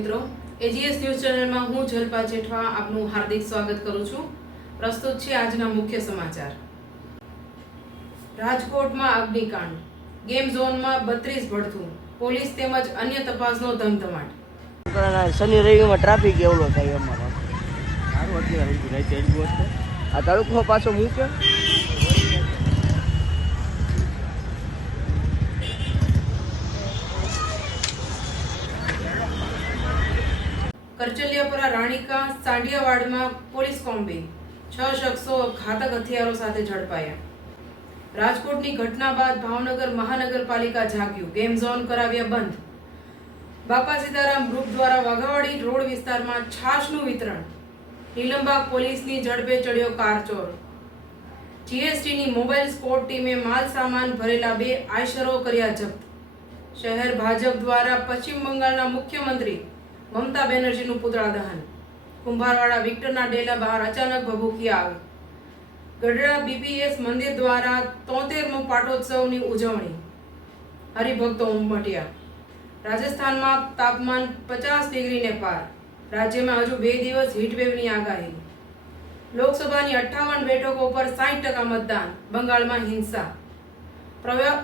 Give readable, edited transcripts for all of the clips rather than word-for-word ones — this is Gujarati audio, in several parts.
મિત્રો, એજીએસ ન્યૂઝ ચેનલમાં હું જલ્પા જેઠવા આપનું હાર્દિક સ્વાગત કરું છું। પ્રસ્તુત છે આજના મુખ્ય સમાચાર। રાજકોટમાં અગ્નિકાંડ, ગેમ ઝોનમાં 32 ભડથું, પોલીસ તેમજ અન્ય તપાસનો ધમધમાટ। શનિ રવિમાં ટ્રાફિક એવડો થાય અમારો સારું અત્યારે આ તડકો પાછો મૂકે કરચલિયાપરા રાણીકા સાંડિયાવાડમાં પોલીસ કોમ્બિંગ, 6 શખ્સો ઘાતક હથિયારો સાથે ઝડપાયા। રાજકોટની ઘટના બાદ ભાવનગર મહાનગરપાલિકા જાગ્યું, ગેમ ઝોન કરાવ્યા બંધ। બાપા સીતારામ ગ્રુપ દ્વારા વાઘાવાડી રોડ વિસ્તારમાં છાશનું વિતરણ। નીલમબાગ પોલીસની ઝડપે ચડ્યો કાર ચોર। જીએસટીની મોબાઈલ સ્પોર્ટ ટીમે માલ સામાન ભરેલા 2 આઈશરો કર્યા જપ્ત। શહેર ભાજપ દ્વારા પશ્ચિમ બંગાળના મુખ્યમંત્રી મમતા બેનર્જીનું પુતળા દહન। કુંભારવાડા વિક્ટરના ડેલા બહાર અચાનક ભભૂકી આગ। ગઢડા બીપીએસ મંદિર દ્વારા 73મો પાટોત્સવની ઉજવણી। હરિભક્તો ઉમટ્યા। રાજસ્થાનમાં તાપમાન 50 ડિગ્રીને પાર। રાજ્યમાં હજુ 2 દિવસ હીટવેવની આગાહી। લોકસભાની 58 બેઠકો પર 60% મતદાન। બંગાળમાં હિંસા।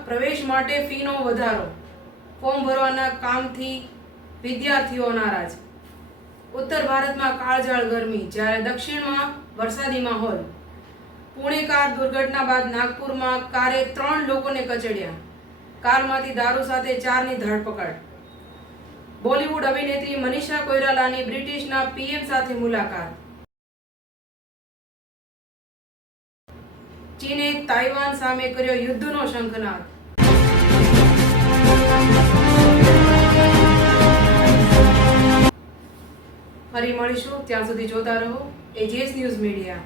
પ્રવેશ માટે ફીનો વધારો। ફોર્મ ભરવાના કામથી વિદ્યાર્થીઓ નારાજ। ઉત્તર ભારતમાં કાળઝાળ ગરમી, જ્યારે દક્ષિણમાં વરસાદી માહોલ। પુણે કાર દુર્ઘટના બાદ નાગપુરમાં કારે 3 લોકોને કચડ્યા। કારમાંથી દારૂ સાથે 4ની ધરપકડ। બોલિવૂડ અભિનેત્રી મનીષા કોઈરાલાની બ્રિટિશના પીએમ સાથે મુલાકાત। ચીને તાઇવાન સામે કર્યો યુદ્ધનો શંખનાદ। ફરી મળીશું, ત્યાં સુધી જોતા રહો એજીએસ ન્યૂઝ મીડિયા।